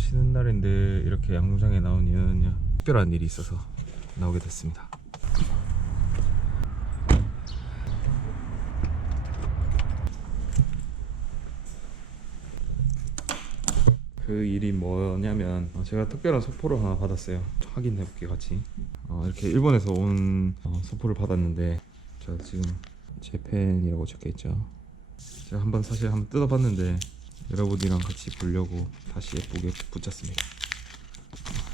쉬는 날인데 이렇게 양궁장에 나온 이유는요 특별한 일이 있어서 나오게 됐습니다. 그 일이 뭐냐면 어, 제가 특별한 소포를 하나 받았어요. 확인해 볼게 같이. 어, 이렇게 일본에서 온 어, 소포를 받았는데 자 지금 재팬이라고 적혀있죠. 제가 한번 사실 한번 뜯어봤는데 여러분이랑 같이 보려고 다시 예쁘게 붙였습니다.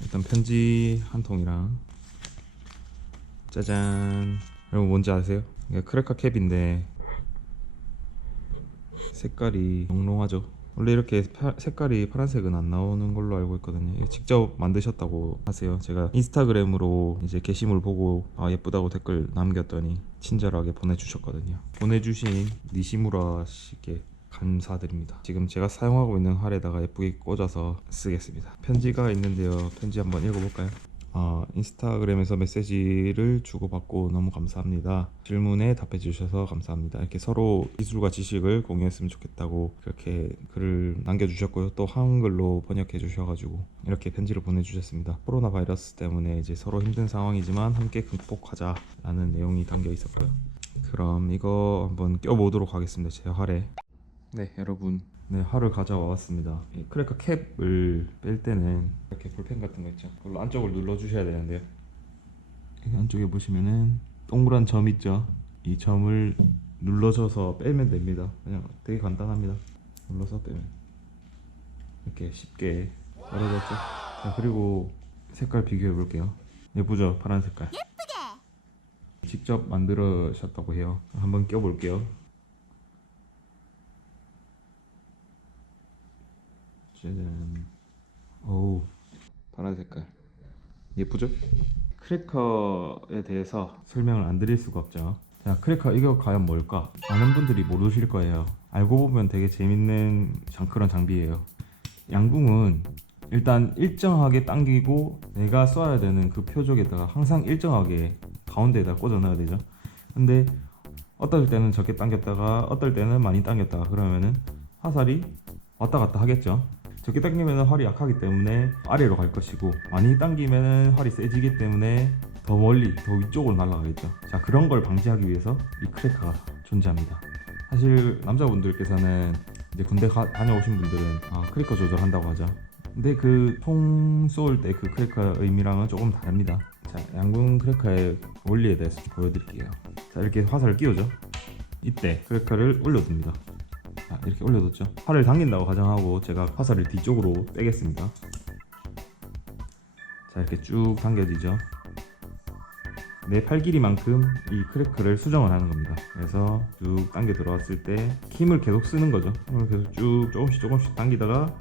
일단 편지 한 통이랑 짜잔. 여러분 뭔지 아세요? 이게 크레카 캡인데 색깔이 영롱하죠? 원래 이렇게 파- 색깔이 파란색은 안 나오는 걸로 알고 있거든요. 직접 만드셨다고 하세요. 제가 인스타그램으로 이제 게시물 보고 아 예쁘다고 댓글 남겼더니 친절하게 보내주셨거든요. 보내주신 니시무라 씨께 감사드립니다 지금 제가 사용하고 있는 활에다가 예쁘게 꽂아서 쓰겠습니다 편지가 있는데요 편지 한번 읽어볼까요? 어, 인스타그램에서 메시지를 주고받고 너무 감사합니다. 질문에 답해 주셔서 감사합니다. 이렇게 서로 기술과 지식을 공유했으면 좋겠다고 그렇게 글을 남겨주셨고요. 또 한글로 번역해 주셔가지고 이렇게 편지를 보내주셨습니다. 코로나 바이러스 때문에 이제 서로 힘든 상황이지만 함께 극복하자라는 내용이 담겨 있었고요. 그럼 이거 한번 껴보도록 하겠습니다. 제 활에. 네, 여러분. 네, 활을 가져와 왔습니다. 이 크래커 캡을 뺄 때는 이렇게 볼펜 같은 거 있죠. 그걸로 안쪽을 눌러 주셔야 되는데요. 여기 안쪽에 보시면은 동그란 점 있죠. 이 점을 눌러줘서 빼면 됩니다. 그냥 되게 간단합니다. 눌러서 빼면 이렇게 쉽게 떨어졌죠. 자, 그리고 색깔 비교해 볼게요. 예쁘죠? 파란 색깔. 직접 만들으셨다고 해요. 한번 껴볼게요. 짜잔. 어우, 파란 색깔. 예쁘죠? 크래커에 대해서 설명을 안 드릴 수가 없죠. 자, 크래커 이거 과연 뭘까? 많은 분들이 모르실 거예요. 알고 보면 되게 재밌는 장, 그런 장비예요. 양궁은 일단 일정하게 당기고 내가 쏴야 되는 그 표적에다가 항상 일정하게 가운데에다 꽂아 넣어야 되죠. 근데 어떨 때는 적게 당겼다가 어떨 때는 많이 당겼다가 그러면은 화살이 왔다 갔다 하겠죠. 적게 당기면 활이 약하기 때문에 아래로 갈 것이고 많이 당기면 활이 세지기 때문에 더 멀리 더 위쪽으로 날아가겠죠. 자 그런 걸 방지하기 위해서 이 크래커가 존재합니다. 사실 남자분들께서는 이제 군대 가, 다녀오신 분들은 아, 크래커 조절한다고 하죠. 근데 그총쏠때 그 크래커 의미랑은 조금 다릅니다. 자 양궁 크래커의 원리에 대해서 좀 보여드릴게요. 자 이렇게 화살을 끼우죠. 이때 크래커를 올려둡니다. 자, 이렇게 올려뒀죠. 활을 당긴다고 가정하고 제가 화살을 뒤쪽으로 빼겠습니다. 자, 이렇게 쭉 당겨지죠. 내 팔 길이만큼 이 크래커를 수정을 하는 겁니다. 그래서 쭉 당겨 들어왔을 때 힘을 계속 쓰는 거죠. 힘을 계속 쭉 조금씩 조금씩 당기다가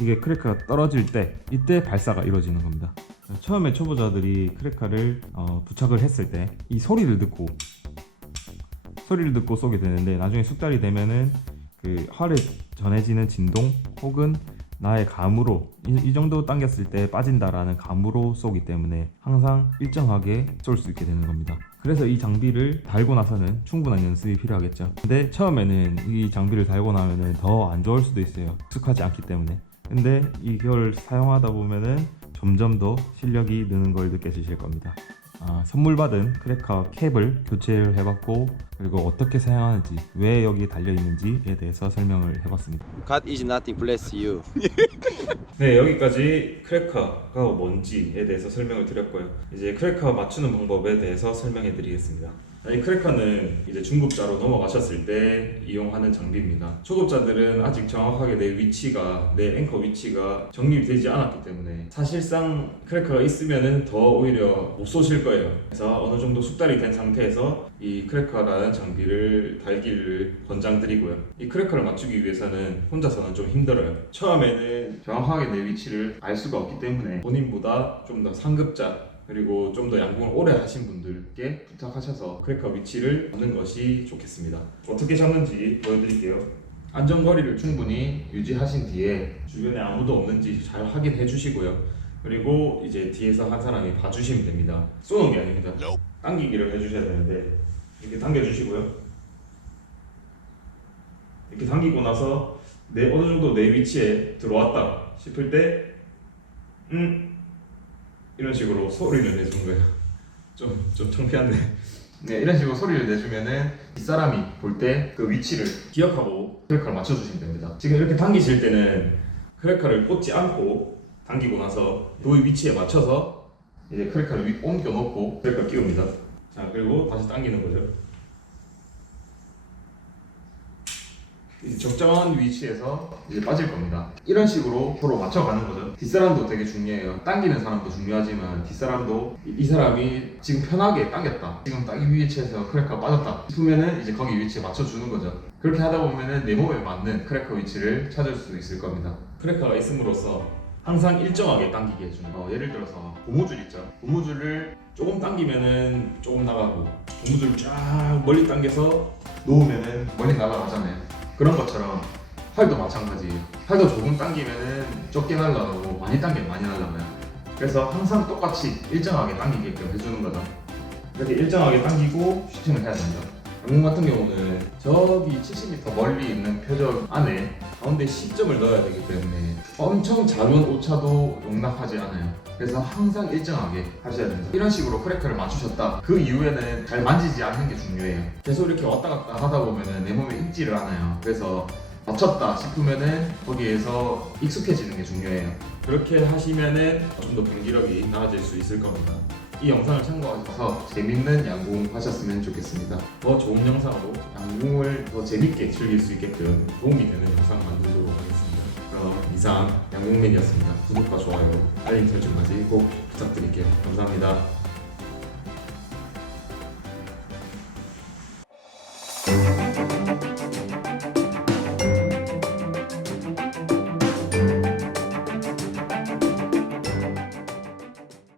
이게 크래커가 떨어질 때 이때 발사가 이루어지는 겁니다. 처음에 초보자들이 크래커를 어, 부착을 했을 때 이 소리를 듣고 소리를 듣고 쏘게 되는데 나중에 숙달이 되면은 그 활에 전해지는 진동 혹은 나의 감으로 이, 이 정도 당겼을 때 빠진다라는 감으로 쏘기 때문에 항상 일정하게 쏠 수 있게 되는 겁니다. 그래서 이 장비를 달고 나서는 충분한 연습이 필요하겠죠. 근데 처음에는 이 장비를 달고 나면은 더 안 좋을 수도 있어요. 익숙하지 않기 때문에. 근데 이걸 사용하다 보면은 점점 더 실력이 느는 걸 느껴지실 겁니다. 아, 선물 받은 크래커 캡을 교체를 해봤고 그리고 어떻게 사용하는지 왜 여기 달려 있는지에 대해서 설명을 해봤습니다. God is nothing, bless you. 네 여기까지 크래커가 뭔지에 대해서 설명을 드렸고요. 이제 크래커 맞추는 방법에 대해서 설명해 드리겠습니다. 이 크래커는 이제 중급자로 넘어가셨을 때 이용하는 장비입니다. 초급자들은 아직 정확하게 내 위치가 내 앵커 위치가 정립이 되지 않았기 때문에 사실상 크래커가 있으면은 더 오히려 못 쏘실 거예요. 그래서 어느 정도 숙달이 된 상태에서 이 크래커라는 장비를 달기를 권장드리고요. 이 크래커를 맞추기 위해서는 혼자서는 좀 힘들어요. 처음에는 정확하게 내 위치를 알 수가 없기 때문에 본인보다 좀 더 상급자 그리고 좀 더 양궁을 오래 하신 분들께 부탁하셔서 크래커 위치를 잡는 것이 좋겠습니다. 어떻게 잡는지 보여드릴게요. 안전거리를 충분히 유지하신 뒤에 주변에 아무도 없는지 잘 확인해 주시고요. 그리고 이제 뒤에서 한 사람이 봐주시면 됩니다. 쏘는 게 아닙니다. 당기기를 해주셔야 되는데 이렇게 당겨주시고요. 이렇게 당기고 나서 내 어느 정도 내 위치에 들어왔다 싶을 때 음. 이런 식으로 소리를 내주는 거예요. 좀, 좀 창피한데. 네, 이런 식으로 소리를 내주면은 뒷사람이 볼 때 그 위치를 기억하고 크래커를 맞춰주시면 됩니다. 지금 이렇게 당기실 때는 크래커를 꽂지 않고 당기고 나서 그 위치에 맞춰서 이제 크래커를 위- 옮겨 놓고 크래커 끼웁니다. 자, 그리고 다시 당기는 거죠. 적정한 위치에서 이제 빠질 겁니다. 이런 식으로 서로 맞춰가는 거죠. 뒷사람도 되게 중요해요. 당기는 사람도 중요하지만 뒷사람도 이, 이 사람이 지금 편하게 당겼다. 지금 딱 이 위치에서 크래커가 빠졌다 싶으면은 이제 거기 위치에 맞춰주는 거죠. 그렇게 하다 보면은 내 몸에 맞는 크래커 위치를 찾을 수 있을 겁니다. 크래커가 있음으로써 항상 일정하게 당기게 해주는 거. 예를 들어서 고무줄 있죠. 고무줄을 조금 당기면은 조금 나가고 고무줄 쫙 멀리 당겨서 놓으면은 멀리 날아가잖아요. 그런 것처럼 팔도 마찬가지예요. 팔도 조금 당기면은 적게 날아가고 많이 당기면 많이 날아가요. 그래서 항상 똑같이 일정하게 당기게끔 해주는 거죠. 이렇게 일정하게 당기고 슈팅을 해야 됩니다. 양궁 같은 경우는 저기 70m 멀리 있는 표적 안에 가운데 시점을 넣어야 되기 때문에 엄청 작은 오차도 용납하지 않아요. 그래서 항상 일정하게 하셔야 됩니다. 이런 식으로 크래커를 맞추셨다. 그 이후에는 잘 만지지 않는 게 중요해요. 계속 이렇게 왔다 갔다 하다 보면은 내 몸에 익지를 않아요. 그래서 맞췄다 싶으면은 거기에서 익숙해지는 게 중요해요. 그렇게 하시면은 좀 더 경기력이 나아질 수 있을 겁니다. 이 영상을 참고하셔서 재밌는 양궁 하셨으면 좋겠습니다. 더 좋은 영상으로 양궁을 더 재밌게 즐길 수 있게끔 도움이 되는 영상 만들도록 하겠습니다. 그럼 이상 양궁맨이었습니다. 구독과 좋아요, 알림 설정까지 꼭 부탁드릴게요. 감사합니다.